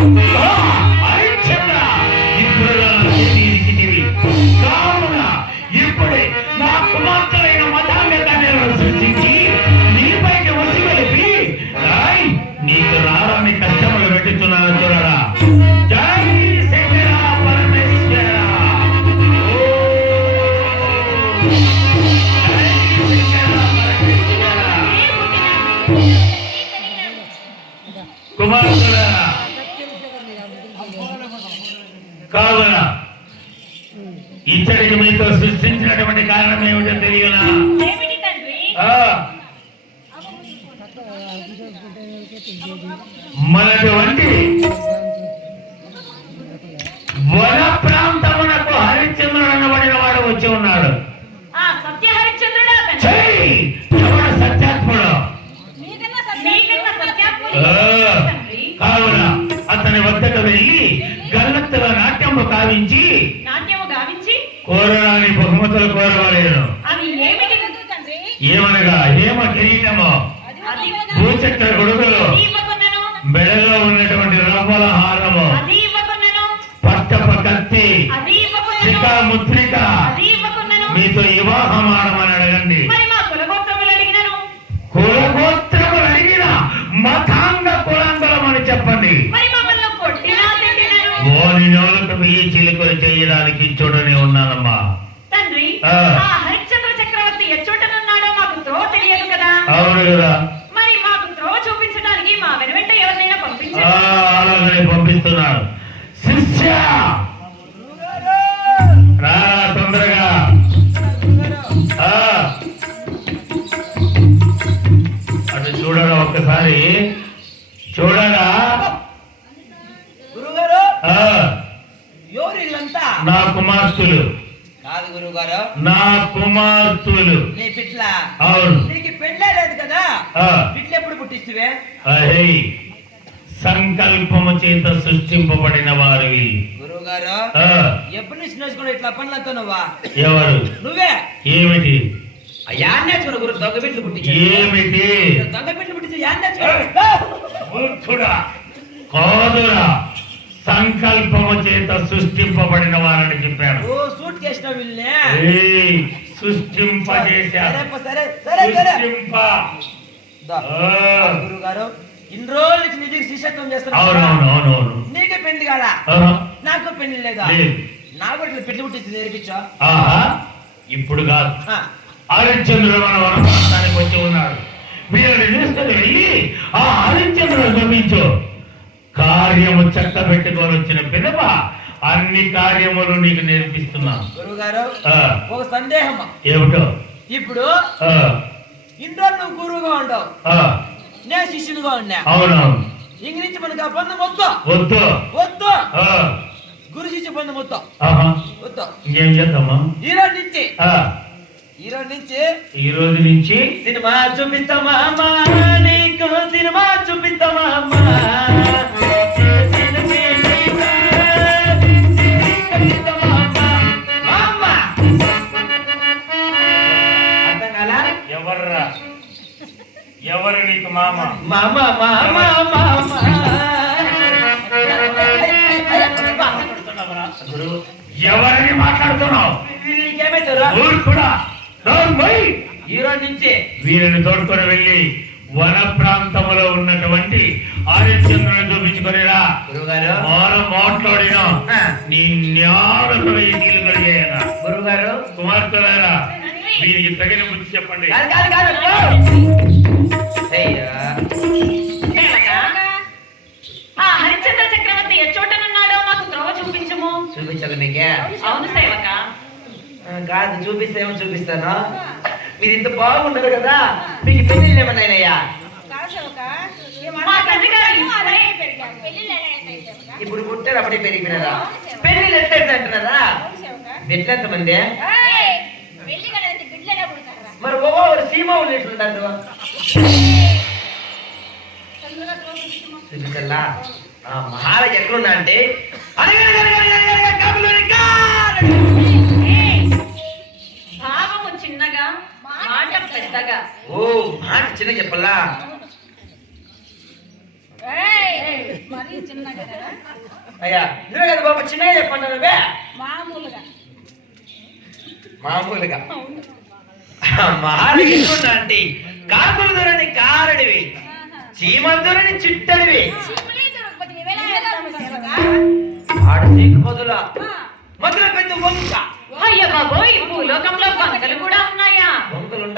ఆ, ఇచ్చడికి మీతో సృష్టించినటువంటి కారణం ఏమిటో ఆ, మనటువంటి వన ప్రాంతమునకు హరిశ్చంద్రుడు అనబడిన వాడు వచ్చి ఉన్నాడు. సత్యాత్ముడు? కావున అతని వద్దకు వెళ్ళి గల్లత్తుగా నాట్యము కావించి గావించి కోరరాని బహుమతులు తండ్రి? ఏమనగా హేమ కిరీటము. భూచక్ర గొడుగులు మెడలో ఉన్నటువంటి రవ్వల హారము. పట్టప కత్తి శిఖా ముద్రిక. మీతో వివాహం ఆడమని అడగండి కులగోత్రములు అడిగిన మతాంగ కులాంగలం అని చెప్పండి. మరి చిలుకలు చేయడానికి చూడని ఉన్నానమ్మా. తండ్రి హరిశ్చంద్ర చక్రవర్తి ఎచ్చోటనున్నాడో మాకు త్రోవ తెలియదు కదా. అవును కదా. మరి మాకు త్రోవ చూపించడానికి మా వెనువెంట ఎవరినైనా అలాగనే పంపిస్తున్నాను శిష్య! రా తొందరగా. అటు చూడరా ఒక్కసారి. చూడరా గురుగారు ఆ, ఎవరు ఇల్లంతా నా కుమార్తెలు. కాదు నా కుమార్తెలు. నీ పిట్ల? అవును. నీకు పెళ్ళే లేదు కదా? ఆ, పిట్లు ఎప్పుడు పుట్టిస్తువే? అహే. సంకల్పము చేత సృష్టింపబడిన వారివి. గురుగారు ఆ, ఎప్పుడు నుంచి ఇట్లా పనులతో నువ్వా? ఎవరు? నువ్వే? ఏమిటి? యా నేర్చుకున్న గురు? దొంగ పిట్లు పుట్టించి ఏమిటి? దొంగ పుట్టించి యా కాదురా. సంకల్పము చేత సృష్టింపబడిన వారని. గురుగారు ఇన్ని రోజుల నుంచి శిష్యత్వం నీకే పెళ్ళి కాదా. నాకు పెళ్ళి లేదా. నాకు ఇట్లా పిట్లు పుట్టించి నేర్పించా? ఆహా ఇప్పుడు కాదు. హరిశ్చంద్రుడు మన వనప్రాంతానికి వచ్చి ఉన్నాడు. వీరిని తీసుకుని వెళ్ళి ఆ హరిశ్చంద్రుడు గమనించు. కార్యము చక్క పెట్టుకొని వచ్చిన పిదప అన్ని కార్యములు నీకు నేర్పిస్తున్నాను. గురుగారు ఒక సందేహం ఏమిటో? ఇప్పుడు రోజులు నువ్వు గురువుగా ఉండవు. నేను శిష్యునిగా ఉన్నా. అవునవును. ఇంక నుంచి మనకు ఆ బంధం వద్దు. వద్దు. వద్దు. గురు శిష్య బంధం వద్దు. వద్దు. ఇంకేం చేద్దామా? ఈ రోజు నుంచి ఆ, ఈ రోజు నుంచి ఈ రోజు నుంచి సినిమా చూపిస్తామా నీకు సినిమా చూపిస్తామా ఎవరు నీకు మామ? మామ మామ మామ. గురు ఎవరిని మాట్లాడుతున్నావు? వీళ్ళకేమైతారు మూర్ఖుడా నోర్మోయ్. ఈ రోజు నుంచి. వీరిని తోడుకొని వెళ్ళి వన ప్రాంతములో ఉన్నటువంటి ఆదిత్యంద్రుని చూపించుకొని రా గురుగారు మారు మాట్లాడిన నీ జ్ఞానకు నీళ్ళు కలిగేయగా గురుగారు కుమార్తెలారా వీరికి తగిన బుద్ధి చెప్పండి. అవును సేవక కాదు చూపిస్తేమో చూపిస్తాను. మీరు ఇంత బాగుండరు కదా? మీకు పెళ్ళిళ్ళు ఇప్పుడే పుట్టారు అప్పుడే పెరిగిపోయినారా? పెళ్ళిళ్ళు ఎట్లా అంటున్నారా? ఎట్లా ఎంతమంది? మరి ఓవో ఒక సీమ వాళ్ళు ఎట్లుంటారు? చూపించల్లా ఆ మహారాజ్ ఎట్లున్నా అంటే అనగనగనగనగనగనగ మాట చిన్న చిన్నగా కదా? అయ్యా నువ్వే కదా బాబు చిన్నగా చెప్పండి నువ్వే? మామూలుగా. మామూలుగా. అంటే కాకుల దూరని కారడివి. చీమల దూరని చిట్టడివి? ఆడ సీకు మొదల. మొదల పెద్ద వంక. అయ్య బాబోయ్ భూలోకంలో వంకలు కూడా ఉన్నాయా వంకలు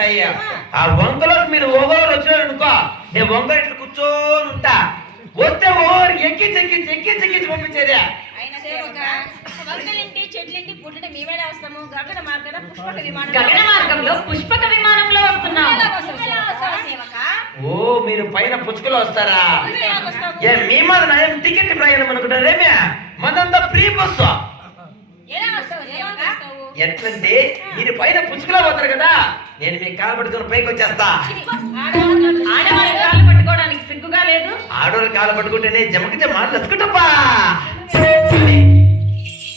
ఉంటాయ్యా ఆ వంకలో మీరు ఓగోరు వచ్చినారు అనుకో నేను వంక ఇట్లా కూర్చొని ఉంటా? వస్తే ఓరు ఎక్కించి ఎక్కించి ఎక్కించి ఎక్కించి పంపించేదే. అయినా సేవగా వంకలింటి చెట్లింటి పుట్టడం మేమేలా వస్తాము గగన మార్గన పుష్పక విమానం గగన మార్గంలో పుష్పక విమానంలో వస్తున్నాం. ఎలా వస్తావు సేవక. ఓ మీరు పైన పుచ్చుకలు వస్తారా? ఏ మీ మీద నయం టికెట్ ప్రయాణం అనుకుంటారేమే మనంతా ఫ్రీ బస్సు. ఎట్లంటే మీరు పైన పుచ్చుకలో పోతారు కదా. నేను మీకు కాలు పట్టుకుని పైకి వచ్చేస్తా. ఆడవాళ్ళ కాలు పట్టుకోవడానికి సిగ్గుగా లేదు. ఆడవాళ్ళు కాలు పట్టుకుంటేనే జమకి జమ లసుకుంటప్పా